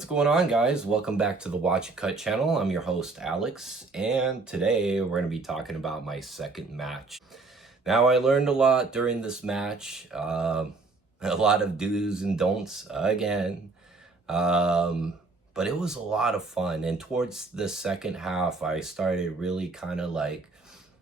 What's going on, guys? Welcome back to the Watch&Cut channel. I'm your host, Alex, and today we're going to be talking about my second match. Now, I learned a lot during this match, a lot of do's and don'ts again, but it was a lot of fun. And towards the second half, I started really kind of like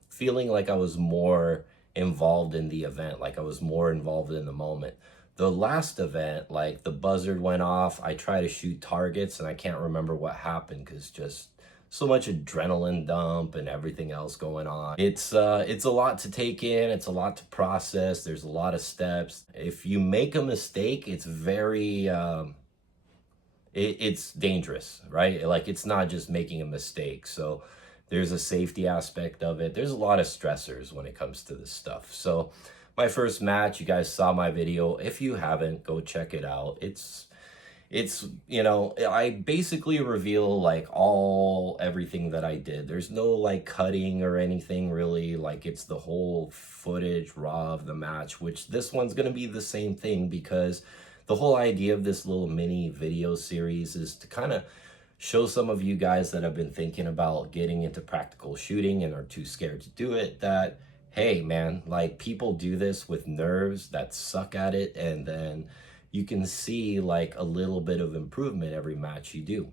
feeling like I was more involved in the event, like I was more involved in the moment. The last event, like the buzzard went off, I tried to shoot targets and I can't remember what happened because just so much adrenaline dump and everything else going on. It's a lot to take in, it's a lot to process, there's a lot of steps. If you make a mistake, it's very, it's dangerous, right? Like it's not just making a mistake. So there's a safety aspect of it. There's a lot of stressors when it comes to this stuff. So my first match, you guys saw my video. If you haven't, go check it out. It's you know, I basically reveal like everything that I did. There's no like cutting or anything really. Like it's the whole footage raw of the match, which this one's gonna be the same thing because the whole idea of this little mini video series is to kind of show some of you guys that have been thinking about getting into practical shooting and are too scared to do it that, hey man, like people do this with nerves that suck at it, and then you can see like a little bit of improvement every match you do.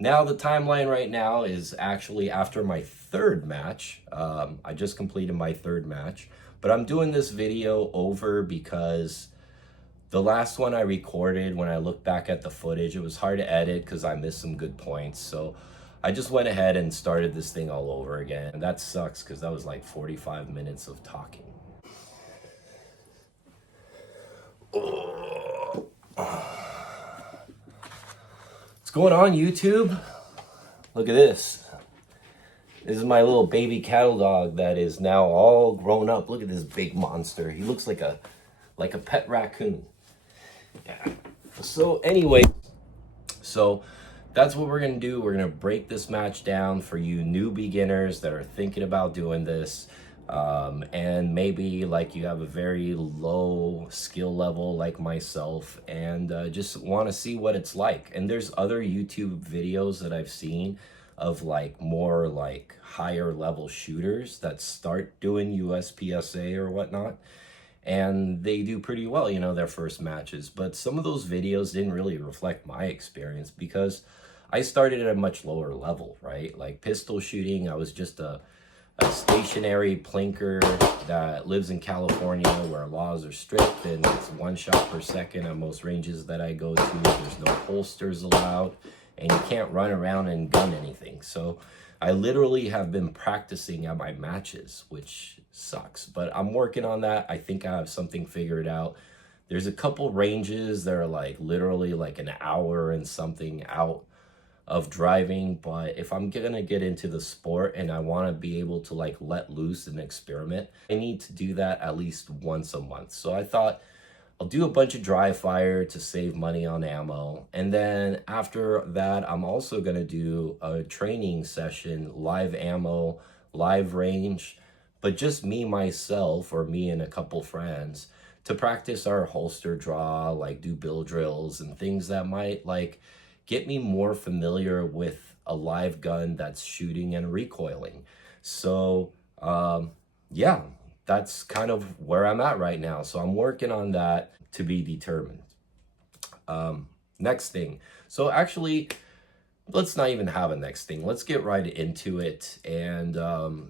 Now the timeline right now is actually after my third match. I just completed my third match, but I'm doing this video over because the last one I recorded, when I look back at the footage, it was hard to edit because I missed some good points. So I just went ahead and started this thing all over again. And that sucks because that was like 45 minutes of talking. What's going on, YouTube? Look at this. This is my little baby cattle dog that is now all grown up. Look at this big monster. He looks like a pet raccoon. Yeah. So anyway, that's what we're gonna do. We're gonna break this match down for you new beginners that are thinking about doing this, and maybe like you have a very low skill level like myself and just want to see what it's like. And there's other YouTube videos that I've seen of like more like higher level shooters that start doing USPSA or whatnot, and they do pretty well, you know, their first matches. But some of those videos didn't really reflect my experience because I started at a much lower level, right? Like pistol shooting, I was just a stationary plinker that lives in California where laws are strict and it's 1 shot per second on most ranges that I go to. There's no holsters allowed and you can't run around and gun anything. So I literally have been practicing at my matches, which sucks, but I'm working on that. I think I have something figured out. There's a couple ranges that are like literally like an hour and something out of driving, but if I'm gonna get into the sport and I want to be able to like let loose and experiment, I need to do that at least once a month. So I thought I'll do a bunch of dry fire to save money on ammo. And then after that, I'm also gonna do a training session, live ammo, live range, but just me, myself, or me and a couple friends to practice our holster draw, like do bill drills and things that might like get me more familiar with a live gun that's shooting and recoiling. So yeah, that's kind of where I'm at right now. So I'm working on that, to be determined. Next thing. So actually, let's not even have a next thing. Let's get right into it. And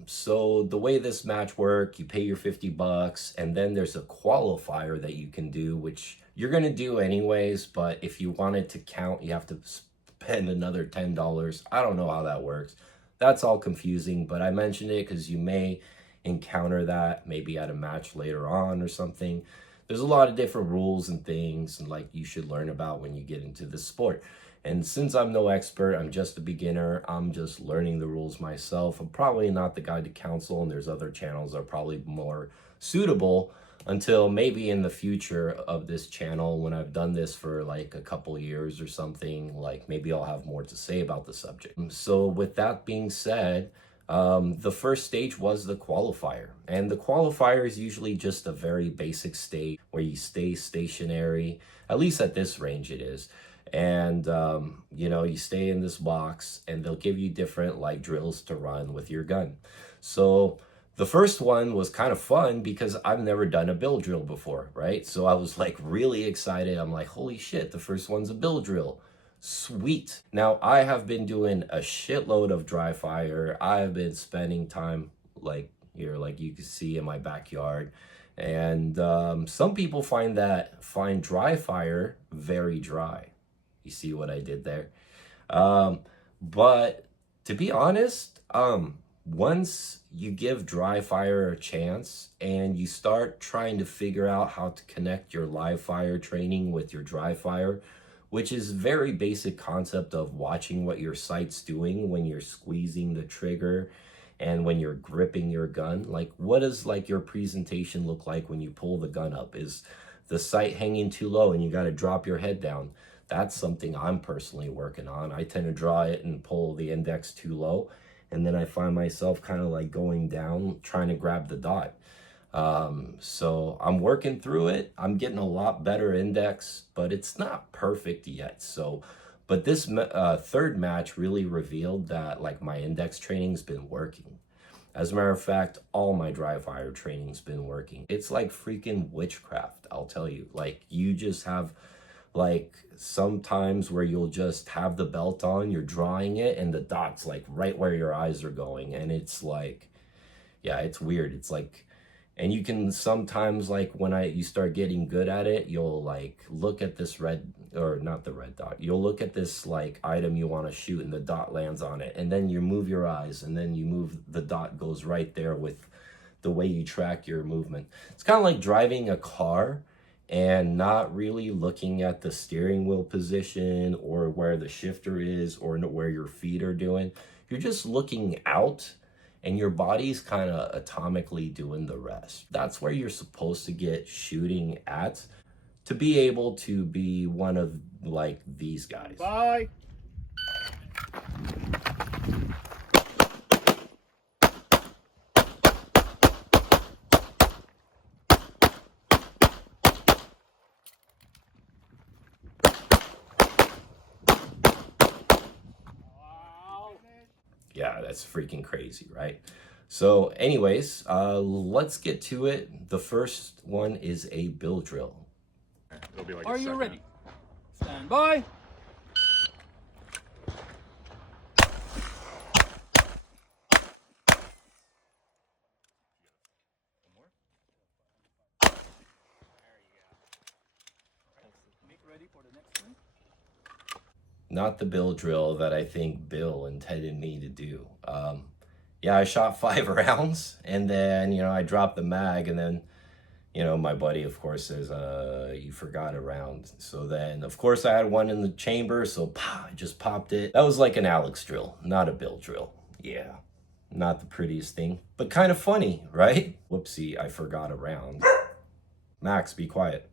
so the way this match works, you pay your $50 and then there's a qualifier that you can do, which you're going to do anyways. But if you want it to count, you have to spend another $10. I don't know how that works. That's all confusing, but I mentioned it because you may encounter that maybe at a match later on or something. There's a lot of different rules and things and like you should learn about when you get into the sport. And since I'm no expert, I'm just a beginner, I'm just learning the rules myself. I'm probably not the guy to counsel, and there's other channels that are probably more suitable until maybe in the future of this channel, when I've done this for like a couple years or something, like maybe I'll have more to say about the subject. So with that being said, the first stage was the qualifier, and the qualifier is usually just a very basic stage where you stay stationary, at least at this range it is. And you know, you stay in this box and they'll give you different like drills to run with your gun. So the first one was kind of fun because I've never done a bill drill before, right? So I was like really excited. I'm like, holy shit, the first one's a bill drill. Sweet. Now I have been doing a shitload of dry fire. I have been spending time like here, like you can see in my backyard. And some people find dry fire very dry. You see what I did there? But to be honest, once you give dry fire a chance and you start trying to figure out how to connect your live fire training with your dry fire, which is very basic concept of watching what your sight's doing when you're squeezing the trigger and when you're gripping your gun. Like, what does like your presentation look like when you pull the gun up? Is the sight hanging too low and you got to drop your head down? That's something I'm personally working on. I tend to draw it and pull the index too low, and then I find myself kind of like going down trying to grab the dot. So I'm working through it. I'm getting a lot better index, but it's not perfect yet. So, but this third match really revealed that like my index training's been working. As a matter of fact, all my dry fire training's been working. It's like freaking witchcraft, I'll tell you. Like, you just have like sometimes where you'll just have the belt on, you're drawing it, and the dot's like right where your eyes are going. And it's like, yeah, it's weird. It's like, and you can sometimes like when you start getting good at it, you'll like look at this red, or not the red dot, you'll look at this like item you want to shoot and the dot lands on it, and then you move your eyes and then you move, the dot goes right there with the way you track your movement. It's kind of like driving a car and not really looking at the steering wheel position or where the shifter is or where your feet are doing. You're just looking out and your body's kind of atomically doing the rest. That's where you're supposed to get shooting at to be able to be one of like these guys. Bye. Yeah, that's freaking crazy, right? So anyways, let's get to it. The first one is a bill drill. It'll be like Are you ready? Stand by. Make ready for the next one. Not the bill drill that I think Bill intended me to do. Yeah, I shot 5 rounds and then, you know, I dropped the mag, and then, you know, my buddy, of course, says, you forgot a round. So then, of course, I had one in the chamber, so I just popped it. That was like an Alex drill, not a Bill drill. Yeah, not the prettiest thing, but kind of funny, right? Whoopsie, I forgot a round. Max, be quiet.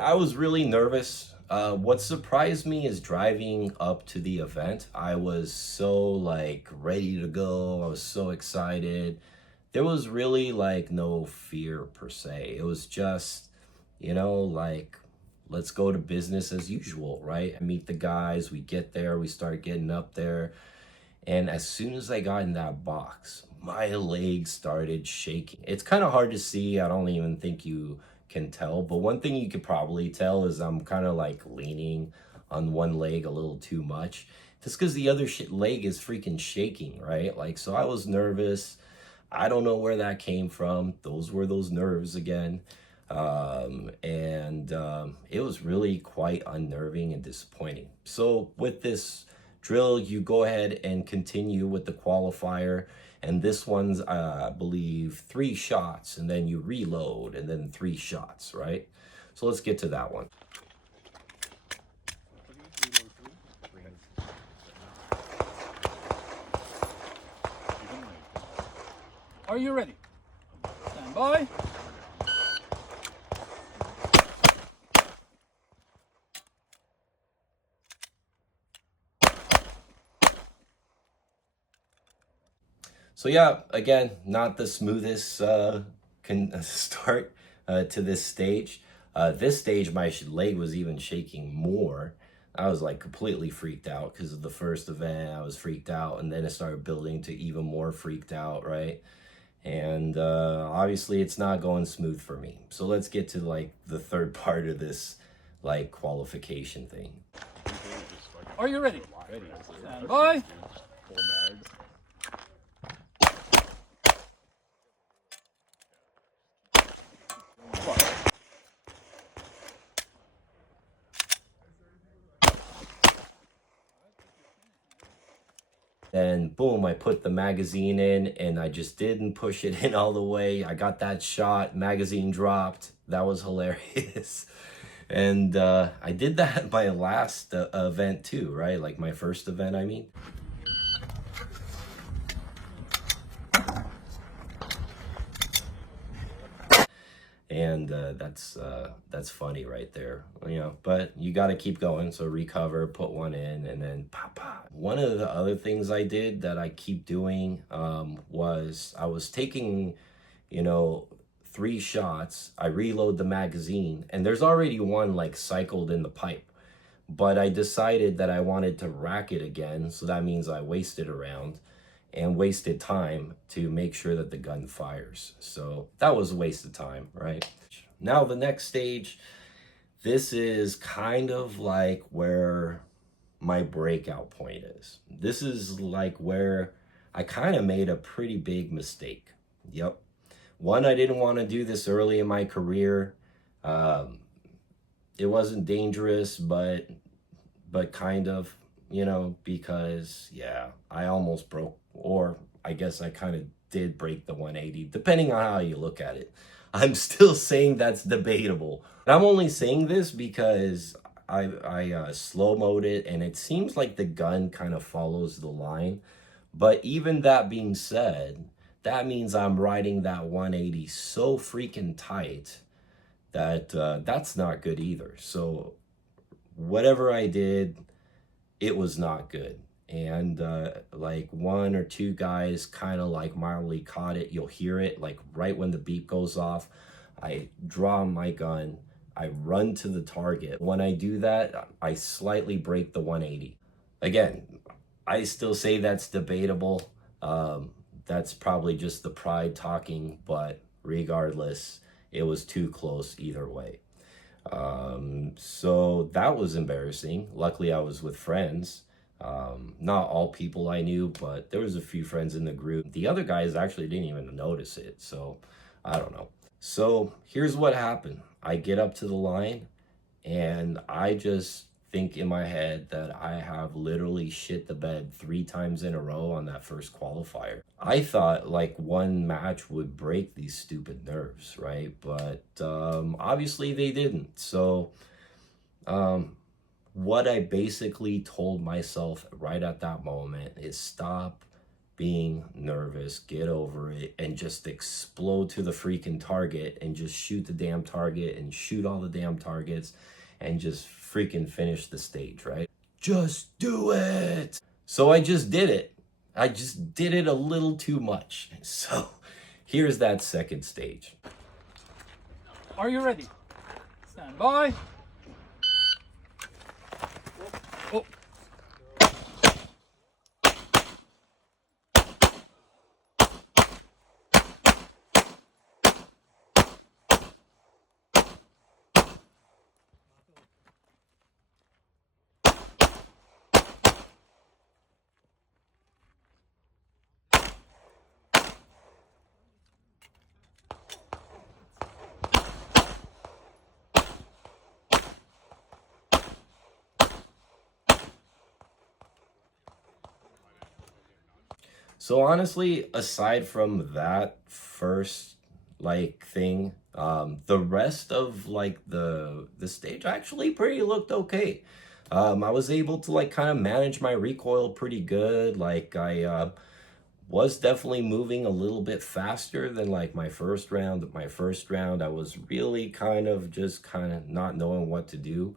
I was really nervous. What surprised me is driving up to the event. I was so like ready to go. I was so excited. There was really like no fear per se. It was just, you know, like, let's go to business as usual, right? I meet the guys, we get there, we start getting up there. And as soon as I got in that box, my legs started shaking. It's kind of hard to see. I don't even think you can tell, but one thing you could probably tell is I'm kind of like leaning on one leg a little too much, just because the other leg is freaking shaking, right? Like, so I was nervous. I don't know where that came from. Those were those nerves again. It was really quite unnerving and disappointing. So with this drill, you go ahead and continue with the qualifier. And this one's, I believe, 3 shots, and then you reload, and then 3 shots, right? So let's get to that one. Are you ready? Stand by. So yeah, again, not the smoothest start to this stage. This stage, my leg was even shaking more I was like completely freaked out because of the first event. I was freaked out, and then it started building to even more freaked out, right? And obviously it's not going smooth for me. So let's get to like the third part of this like qualification thing. Are you ready? Ready. Stand by. Full mags. Then boom, I put the magazine in and I just didn't push it in all the way. I got that shot, magazine dropped. That was hilarious. And I did that at my last event too, right? Like my first event, I mean. And that's funny right there, you know, but you got to keep going. So recover, put one in, and then pop, pop. One of the other things I did that I keep doing was I was taking, you know, 3 shots. I reload the magazine, and there's already one like cycled in the pipe, but I decided that I wanted to rack it again. So that means I wasted a round and wasted time to make sure that the gun fires. So that was a waste of time, right? Now the next stage, this is kind of like where my breakout point is. This is like where I kind of made a pretty big mistake. Yep. One, I didn't want to do this early in my career. It wasn't dangerous, but kind of, you know, because yeah, I almost broke, or I guess I kind of did break the 180, depending on how you look at it. I'm still saying that's debatable. I'm only saying this because I slow-moed it, and it seems like the gun kind of follows the line. But even that being said, that means I'm riding that 180 so freaking tight that that's not good either. So whatever I did, it was not good. And like 1 or 2 guys kind of like mildly caught it. You'll hear it like right when the beep goes off. I draw my gun, I run to the target. When I do that, I slightly break the 180. Again, I still say that's debatable. That's probably just the pride talking, but regardless, it was too close either way. So that was embarrassing. Luckily I was with friends. Not all people I knew, but there was a few friends in the group. The other guys actually didn't even notice it, so I don't know. So here's what happened. I get up to the line and I just think in my head that I have literally shit the bed 3 times in a row on that first qualifier. I thought like one match would break these stupid nerves, right? But obviously they didn't. So what I basically told myself right at that moment is stop being nervous, get over it, and just explode to the freaking target and just shoot the damn target and shoot all the damn targets and just freaking finish the stage, right? Just do it. So I just did it. I just did it a little too much. So here's that second stage. Are you ready? Stand by. Oh. So honestly, aside from that first like thing, the rest of like the stage actually pretty looked okay. I was able to like kind of manage my recoil pretty good. Like I was definitely moving a little bit faster than like my first round. My first round, I was really kind of not knowing what to do.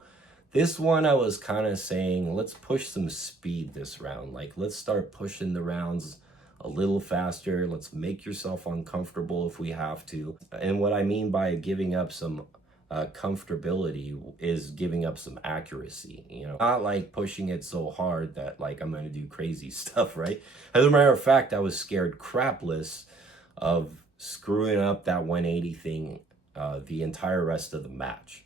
This one, I was kind of saying, let's push some speed this round. Like, let's start pushing the rounds a little faster. Let's make yourself uncomfortable if we have to. And what I mean by giving up some comfortability is giving up some accuracy, you know, not like pushing it so hard that like I'm gonna do crazy stuff, right? As a matter of fact, I was scared crapless of screwing up that 180 thing the entire rest of the match.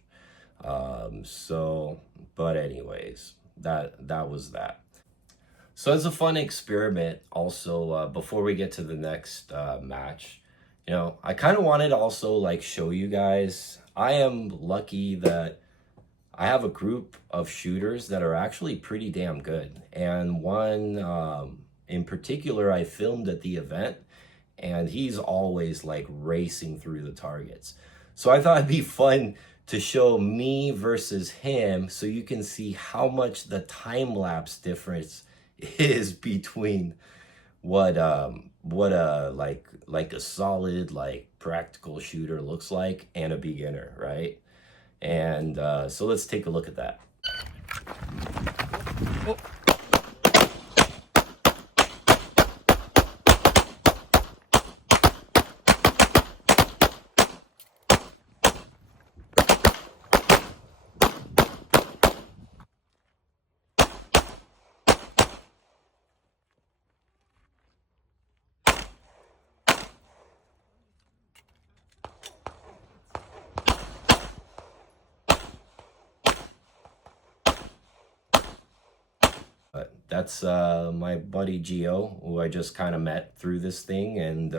But anyways, that was that. So as a fun experiment, also, before we get to the next match, you know, I kind of wanted to also like show you guys, I am lucky that I have a group of shooters that are actually pretty damn good. And one in particular, I filmed at the event, and he's always like racing through the targets. So I thought it'd be fun to show me versus him so you can see how much the time lapse difference is between what like a solid like practical shooter looks like and a beginner, right? And so let's take a look at that. Oh. That's my buddy Gio, who I just kind of met through this thing, and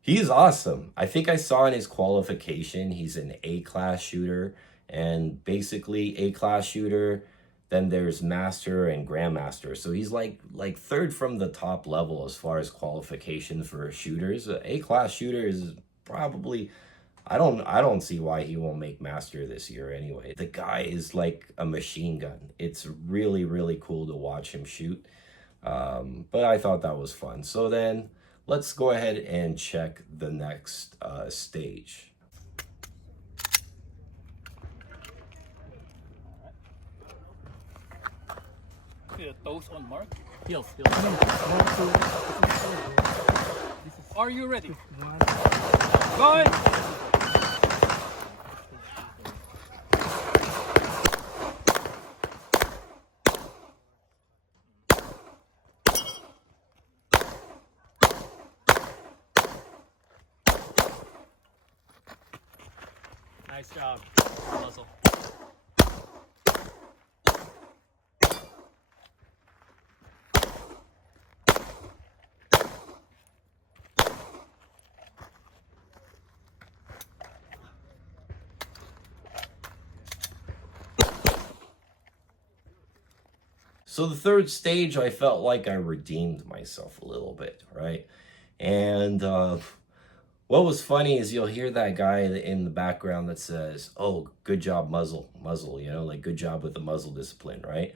he's awesome. I think I saw in his qualification he's an A-class shooter, and basically A-class shooter, then there's master and grandmaster. So he's like third from the top level as far as qualification for shooters. A-class shooter is probably, I don't see why he won't make master this year anyway. The guy is like a machine gun. It's really, really cool to watch him shoot. But I thought that was fun. So then let's go ahead and check the next stage. See the toes on mark. Heels. Are you ready? Going. Nice job, Russell. So the third stage, I felt like I redeemed myself a little bit, right? And what was funny is you'll hear that guy in the background that says, "Oh, good job, muzzle," you know, like good job with the muzzle discipline, right?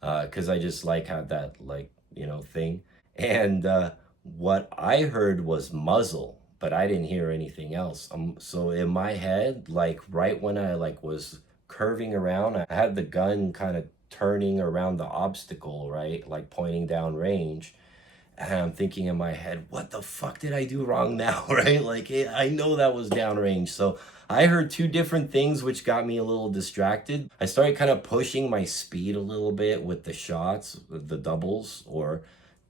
Because I just like had that like, you know, thing. And what I heard was muzzle, but I didn't hear anything else. So in my head, like right when I like was curving around, I had the gun kind of turning around the obstacle, right? Like pointing down range. And I'm thinking in my head, what the fuck did I do wrong now, right? Like, I know that was downrange. So I heard two different things, which got me a little distracted. I started kind of pushing my speed a little bit with the shots, the doubles or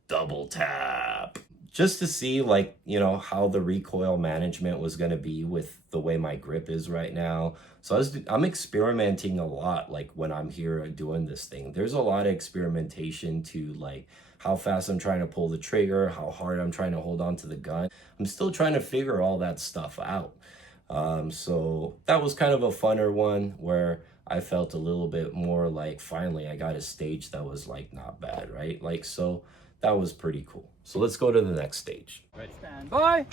double tap, just to see like, you know, how the recoil management was going to be with the way my grip is right now. So I'm experimenting a lot, like when I'm here doing this thing. There's a lot of experimentation to like how fast I'm trying to pull the trigger, how hard I'm trying to hold on to the gun. I'm still trying to figure all that stuff out. So that was kind of a funner one where I felt a little bit more like finally I got a stage that was like not bad, right? Like, so that was pretty cool. So let's go to the next stage. Ready. Stand by.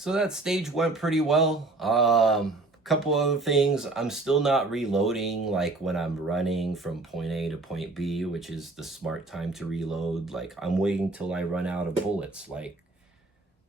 So that stage went pretty well. Couple other things. I'm still not reloading like when I'm running from point A to point B, which is the smart time to reload. Like I'm waiting till I run out of bullets. Like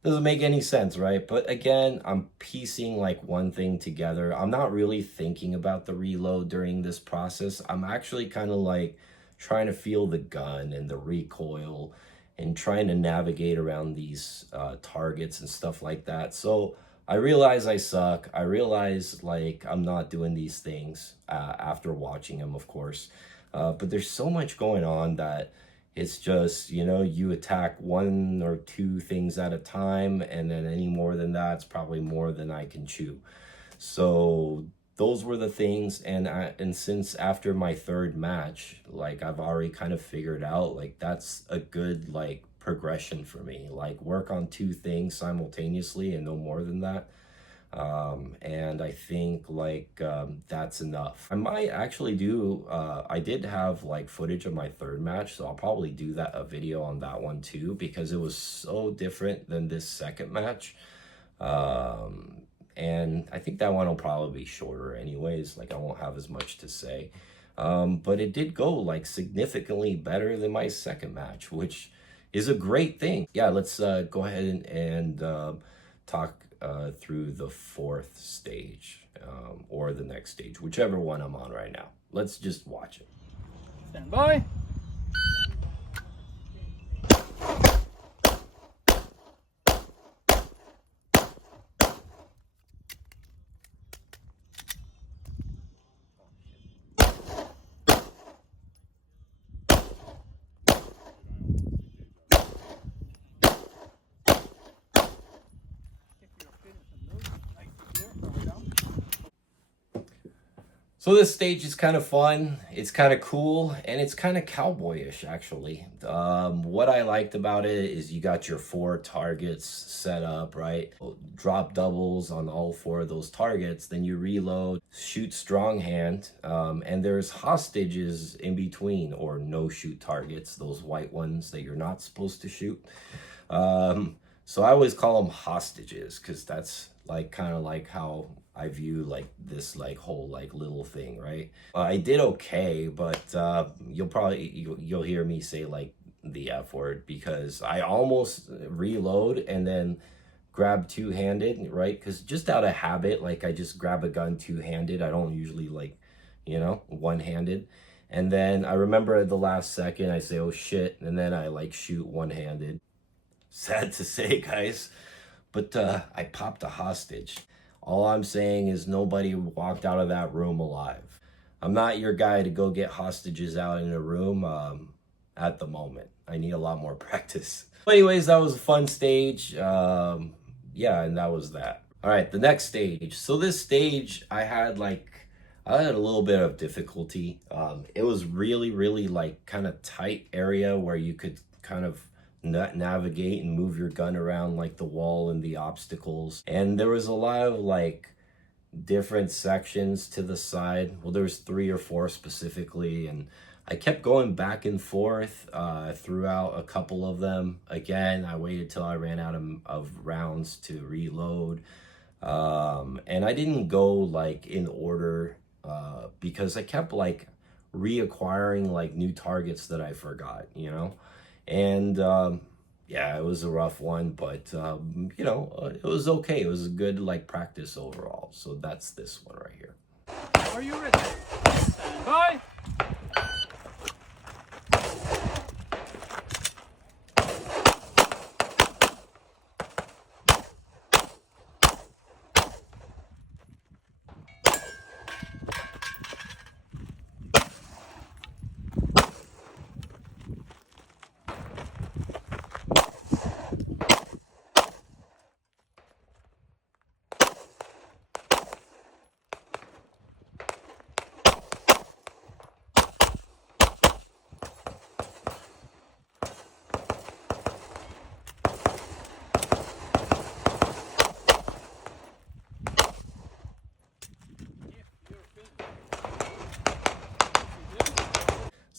doesn't make any sense, right? But again, I'm piecing like one thing together. I'm not really thinking about the reload during this process. I'm actually kind of like trying to feel the gun and the recoil and trying to navigate around these targets and stuff like that. So I realize I suck. I realize like I'm not doing these things after watching them, of course. But there's so much going on that it's just, you know, you attack one or two things at a time, and then any more than that, it's probably more than I can chew. So those were the things, and since after my third match, like I've already kind of figured out like that's a good like progression for me. Like work on two things simultaneously and no more than that. And I think like that's enough. I might actually do I did have like footage of my third match, so I'll probably do that a video on that one too, because it was so different than this second match. And I think that one will probably be shorter anyways, like I won't have as much to say. But it did go like significantly better than my second match, which is a great thing. Yeah, let's go ahead and talk through the fourth stage or the next stage, whichever one I'm on right now. Let's just watch it. Stand by. So this stage is kind of fun, it's kind of cool, and it's kind of cowboyish actually. What I liked about it is you got your 4 targets set up, right? Drop doubles on all 4 of those targets, then you reload, shoot strong hand, and there's hostages in between, or no shoot targets, those white ones that you're not supposed to shoot. So I always call them hostages because that's like kind of like how I view like this like whole like little thing, right? I did okay, but you'll hear me say like the F word because I almost reload and then grab two-handed, right? Because just out of habit, like I just grab a gun two-handed. I don't usually like, you know, one-handed. And then I remember at the last second I say, oh shit, and then I like shoot one-handed. Sad to say, guys, but I popped a hostage. All I'm saying is nobody walked out of that room alive. I'm not your guy to go get hostages out in a room at the moment. I need a lot more practice. But anyways, that was a fun stage. Yeah, and that was that. All right, the next stage. So this stage, I had a little bit of difficulty. It was really like kind of tight area where you could kind of navigate and move your gun around like the wall and the obstacles, and there was a lot of like different sections to the side. Well, there was 3 or 4 specifically, and I kept going back and forth throughout a couple of them. Again, I waited till I ran out of rounds to reload, and I didn't go like in order because I kept like reacquiring like new targets that I forgot, you know. And yeah, it was a rough one, but you know, it was okay. It was a good like practice overall. So that's this one right here. Are you ready? Stand by.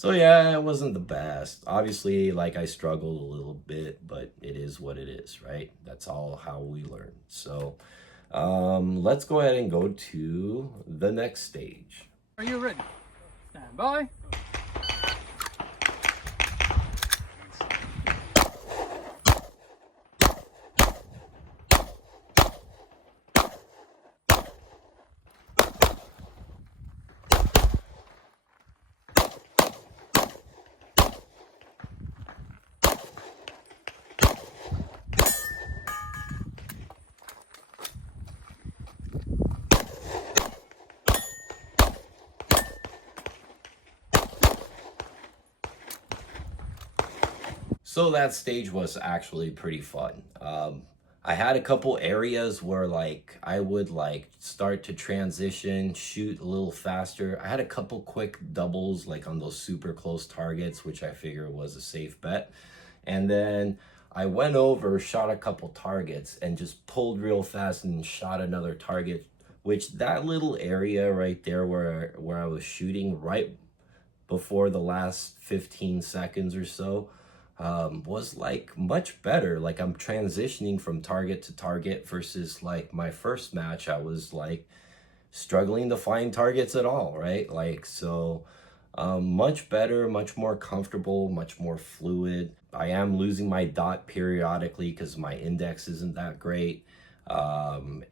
So yeah, it wasn't the best. Obviously, like I struggled a little bit, but it is what it is, right? That's all how we learn. So let's go ahead and go to the next stage. Are you ready? Stand by. So that stage was actually pretty fun. I had a couple areas where like I would like start to transition, shoot a little faster. I had a couple quick doubles like on those super close targets, which I figured was a safe bet. And then I went over, shot a couple targets and just pulled real fast and shot another target, which that little area right there where I was shooting right before the last 15 seconds or so was like much better. Like I'm transitioning from target to target versus like my first match, I was like struggling to find targets at all, right? Like, so much better, much more comfortable, much more fluid. I am losing my dot periodically because my index isn't that great. And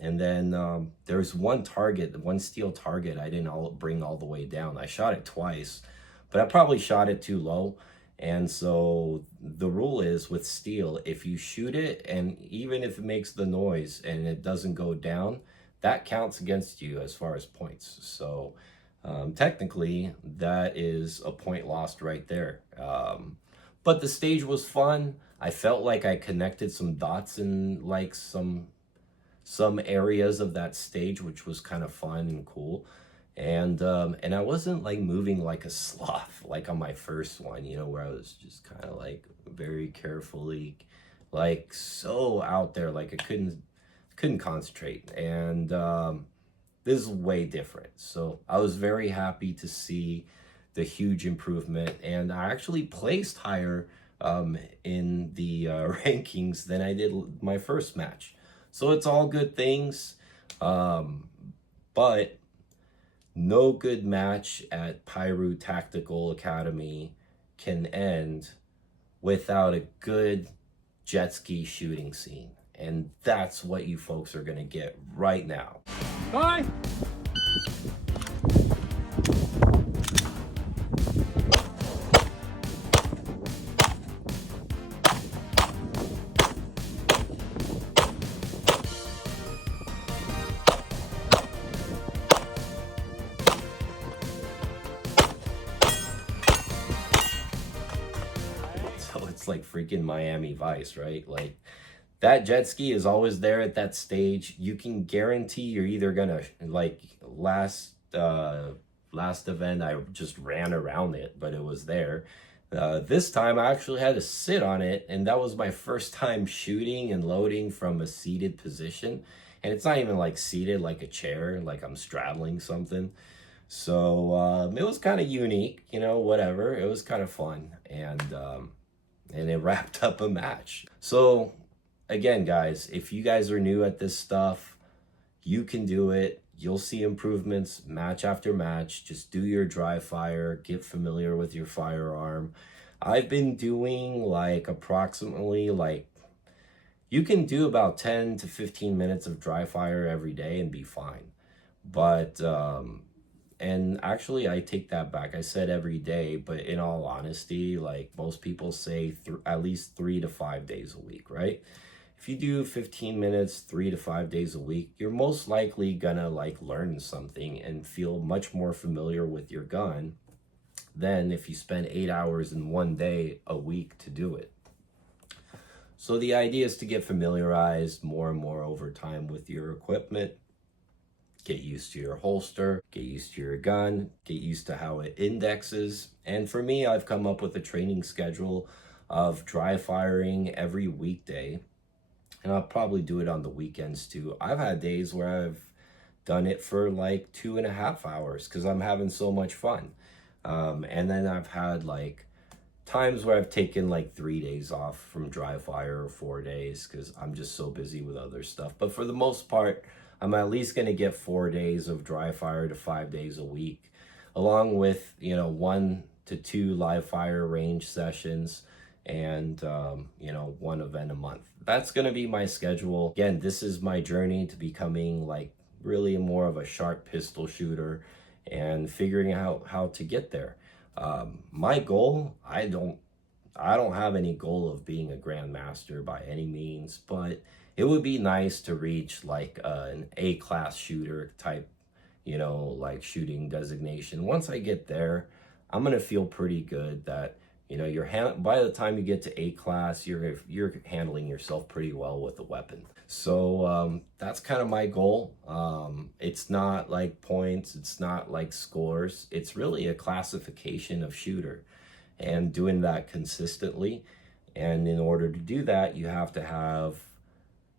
then there's one target, one steel target I didn't bring all the way down. I shot it twice, but I probably shot it too low. And so the rule is with steel, if you shoot it and even if it makes the noise and it doesn't go down, that counts against you as far as points. So technically that is a point lost right there. But the stage was fun. I felt like I connected some dots in like some areas of that stage, which was kind of fun and cool. And I wasn't like moving like a sloth like on my first one, you know, where I was just kind of like very carefully, like so out there, like I couldn't concentrate. And this is way different. So I was very happy to see the huge improvement, and I actually placed higher in the rankings than I did my first match. So it's all good things, but no good match at Pyru Tactical Academy can end without a good jet ski shooting scene. And that's what you folks are gonna get right now. Bye. So it's like freaking Miami Vice, right? Like that jet ski is always there at that stage. You can guarantee you're either gonna like last event I just ran around it, but it was there. This time I actually had to sit on it, and that was my first time shooting and loading from a seated position. And it's not even like seated like a chair, like I'm straddling something. So it was kind of unique, you know, whatever. It was kind of fun, and it wrapped up a match. So again, guys, if you guys are new at this stuff, you can do it. You'll see improvements match after match. Just do your dry fire, get familiar with your firearm. I've been doing like approximately like, you can do about 10 to 15 minutes of dry fire every day and be fine. But and actually I take that back. I said every day, but in all honesty, like most people say at least 3 to 5 days a week, right? If you do 15 minutes 3 to 5 days a week, you're most likely gonna like learn something and feel much more familiar with your gun than if you spend 8 hours in one day a week to do it. So the idea is to get familiarized more and more over time with your equipment. Get used to your holster, get used to your gun, get used to how it indexes. And for me, I've come up with a training schedule of dry firing every weekday. And I'll probably do it on the weekends too. I've had days where I've done it for like 2.5 hours because I'm having so much fun. And then I've had like times where I've taken like 3 days off from dry fire or 4 days because I'm just so busy with other stuff. But for the most part, I'm at least going to get 4 days of dry fire to 5 days a week, along with, 1 to 2 live fire range sessions and, 1 event a month. That's going to be my schedule. Again, this is my journey to becoming like really more of a sharp pistol shooter and figuring out how to get there. My goal, I don't have any goal of being a grandmaster by any means, but it would be nice to reach like an A-class shooter type, like shooting designation. Once I get there, I'm gonna feel pretty good that by the time you get to A-class, you're handling yourself pretty well with the weapon. So that's kind of my goal. It's not like points, it's not like scores. It's really a classification of shooter, and doing that consistently. And in order to do that, you have to have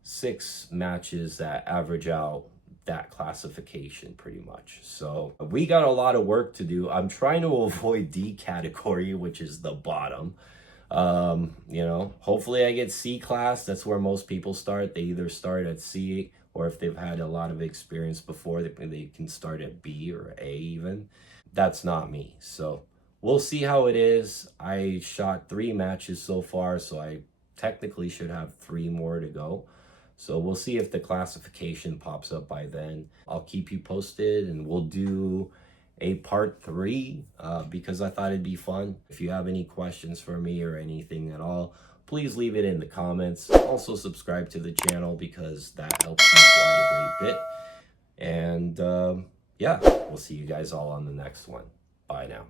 6 matches that average out that classification pretty much. So we got a lot of work to do. I'm trying to avoid D category, which is the bottom. Hopefully I get C class. That's where most people start. They either start at C, or if they've had a lot of experience before, they can start at B or A even. That's not me. So we'll see how it is. I shot 3 matches so far, so I technically should have 3 more to go. So we'll see if the classification pops up by then. I'll keep you posted, and we'll do a part 3 because I thought it'd be fun. If you have any questions for me or anything at all, please leave it in the comments. Also subscribe to the channel because that helps me quite a great bit. And yeah, we'll see you guys all on the next one. Bye now.